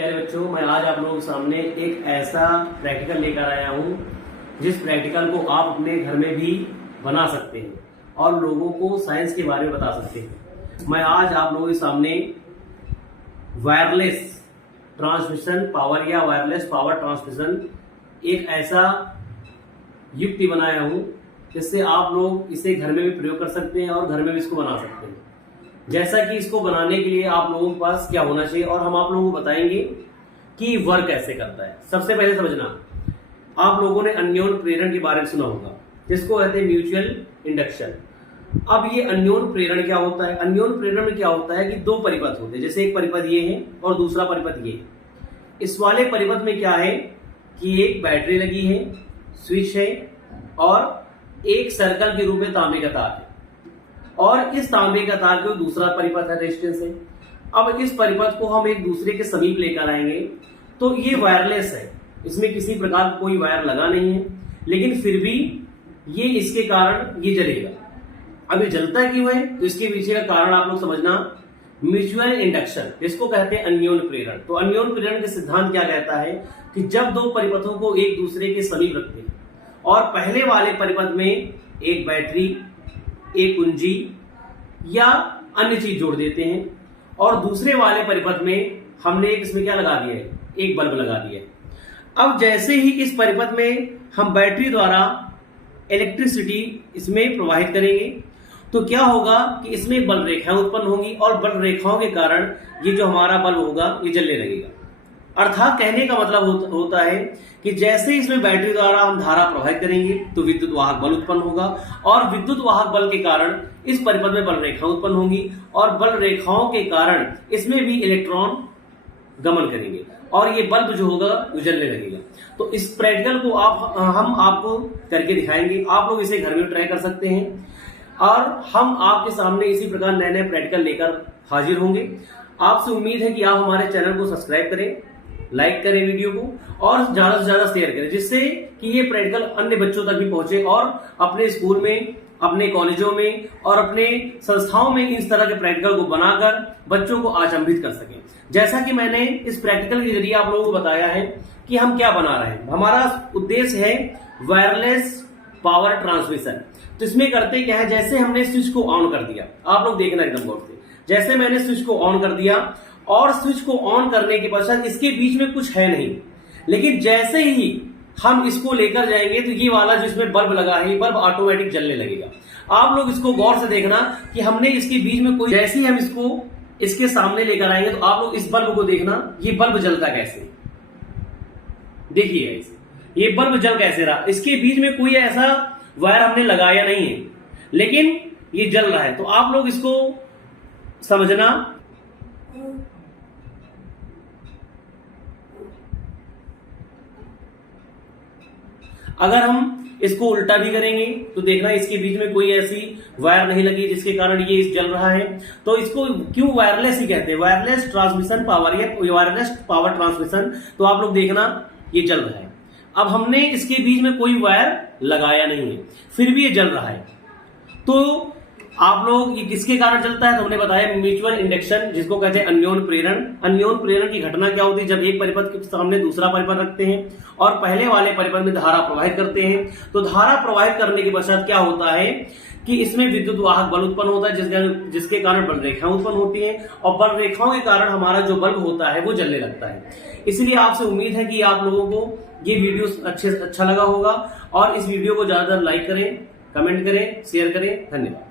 प्यारे बच्चों, मैं आज आप लोगों के सामने एक ऐसा प्रैक्टिकल लेकर आया हूं जिस प्रैक्टिकल को आप अपने घर में भी बना सकते हैं और लोगों को साइंस के बारे में बता सकते हैं। मैं आज आप लोगों के सामने वायरलेस ट्रांसमिशन पावर या वायरलेस पावर ट्रांसमिशन एक ऐसा युक्ति बनाया हूं जिससे आप लोग इसे घर में भी प्रयोग कर सकते हैं और घर में भी इसको बना सकते हैं। जैसा कि इसको बनाने के लिए आप लोगों के पास क्या होना चाहिए और हम आप लोगों को बताएंगे कि वर्क कैसे करता है। सबसे पहले समझना, आप लोगों ने अन्योन प्रेरण के बारे में सुना होगा जिसको कहते हैं म्यूचुअल इंडक्शन। अब ये अन्योन प्रेरण क्या होता है? अन्योन प्रेरण में क्या होता है कि दो परिपथ होते हैं, जैसे एक परिपथ ये है और दूसरा परिपथ ये है। इस वाले परिपथ में क्या है कि एक बैटरी लगी है, स्विच है और एक सर्कल के रूप में तांबे का तार है और इस तांबे का तार को दूसरा परिपथ है, रेजिस्टेंस है। अब इस परिपथ को हम एक दूसरे के समीप लेकर आएंगे तो ये वायरलेस है, इसमें किसी प्रकार कोई वायर लगा नहीं है, लेकिन फिर भी ये इसके कारण ये जलेगा। अब ये जलता क्यों है तो इसके पीछे का कारण आप लोग समझना, म्यूचुअल इंडक्शन जिसको कहते हैं अन्योन प्रेरण। तो अन्योन प्रेरण का सिद्धांत क्या कहता है कि जब दो परिपथों को एक दूसरे के समीप रखते हैं और पहले वाले परिपथ में एक बैटरी, एक कुंजी या अन्य चीज जोड़ देते हैं और दूसरे वाले परिपथ में हमने इसमें क्या लगा दिया है, एक बल्ब लगा दिया है। अब जैसे ही इस परिपथ में हम बैटरी द्वारा इलेक्ट्रिसिटी इसमें प्रवाहित करेंगे तो क्या होगा कि इसमें बल्ब रेखाएं उत्पन्न होंगी और बल्ब रेखाओं के कारण ये जो हमारा बल्ब होगा ये जलने लगेगा। अर्थात कहने का मतलब होता है कि जैसे इसमें बैटरी द्वारा हम धारा प्रवाहित करेंगे तो विद्युत वाहक बल उत्पन्न होगा और विद्युत वाहक बल के कारण इस परिपथ में बल रेखाएं उत्पन्न होंगी और बल रेखाओं के कारण इसमें भी इलेक्ट्रॉन गमन करेंगे और ये बल्ब जो होगा वो जलने लगेगा। तो इस प्रैक्टिकल को हम आपको करके दिखाएंगे। आप लोग इसे घर में ट्राई कर सकते हैं और हम आपके सामने इसी प्रकार नए नए प्रैक्टिकल लेकर हाजिर होंगे। आपसे उम्मीद है कि आप हमारे चैनल को सब्सक्राइब करें, लाइक करें वीडियो को और ज्यादा से ज्यादा शेयर करें, जिससे कि ये प्रैक्टिकल अन्य बच्चों तक भी पहुंचे और अपने स्कूल में, अपने कॉलेजों में और अपने संस्थाओं में इस तरह के प्रैक्टिकल को बनाकर बच्चों को अचंभित कर सकें। जैसा कि मैंने इस प्रैक्टिकल के जरिए आप लोगों को बताया है कि हम क्या बना रहे हैं। हमारा उद्देश्य है वायरलेस पावर ट्रांसमिशन। तो इसमें करते क्या है, जैसे हमने स्विच को ऑन कर दिया, आप लोग देखना एकदम गौर से, जैसे मैंने स्विच को ऑन कर दिया और स्विच को ऑन करने के पश्चात इसके बीच में कुछ है नहीं, लेकिन जैसे ही हम इसको लेकर जाएंगे तो ये वाला जिसमें बल्ब लगा है, बल्ब ऑटोमेटिक जलने लगेगा। आप लोग इसको गौर से देखना कि हमने इसके बीच में कोई, जैसे ही हम इसको इसके सामने लेकर आएंगे तो आप लोग इस बल्ब को देखना, ये बल्ब जलता कैसे, देखिए ये बल्ब जल कैसे रहा। इसके बीच में कोई ऐसा वायर हमने लगाया नहीं है, लेकिन ये जल रहा है। तो आप लोग इसको समझना। अगर हम इसको उल्टा भी करेंगे तो देखना इसके बीच में कोई ऐसी वायर नहीं लगी जिसके कारण ये जल रहा है। तो इसको क्यों वायरलेस ही कहते हैं, वायरलेस ट्रांसमिशन पावर या वायरलेस पावर ट्रांसमिशन। तो आप लोग देखना ये जल रहा है। अब हमने इसके बीच में कोई वायर लगाया नहीं है, फिर भी ये जल रहा है। तो आप लोग ये किसके कारण चलता है तो हमने बताया म्यूचुअल इंडक्शन जिसको कहते हैं अन्योन प्रेरण। अन्योन प्रेरण की घटना क्या होती है, जब एक परिपथ के सामने दूसरा परिपथ रखते हैं और पहले वाले परिपथ में धारा प्रवाहित करते हैं तो धारा प्रवाहित करने के पश्चात क्या होता है कि इसमें विद्युत वाहक बल उत्पन्न होता है जिसके कारण बल रेखाएं उत्पन्न होती हैं और बल रेखाओं के कारण हमारा जो बल्ब होता है वो जलने लगता है। इसलिए आपसे उम्मीद है कि आप लोगों को ये वीडियो अच्छा लगा होगा और इस वीडियो को ज्यादातर लाइक करें, कमेंट करें, शेयर करें। धन्यवाद।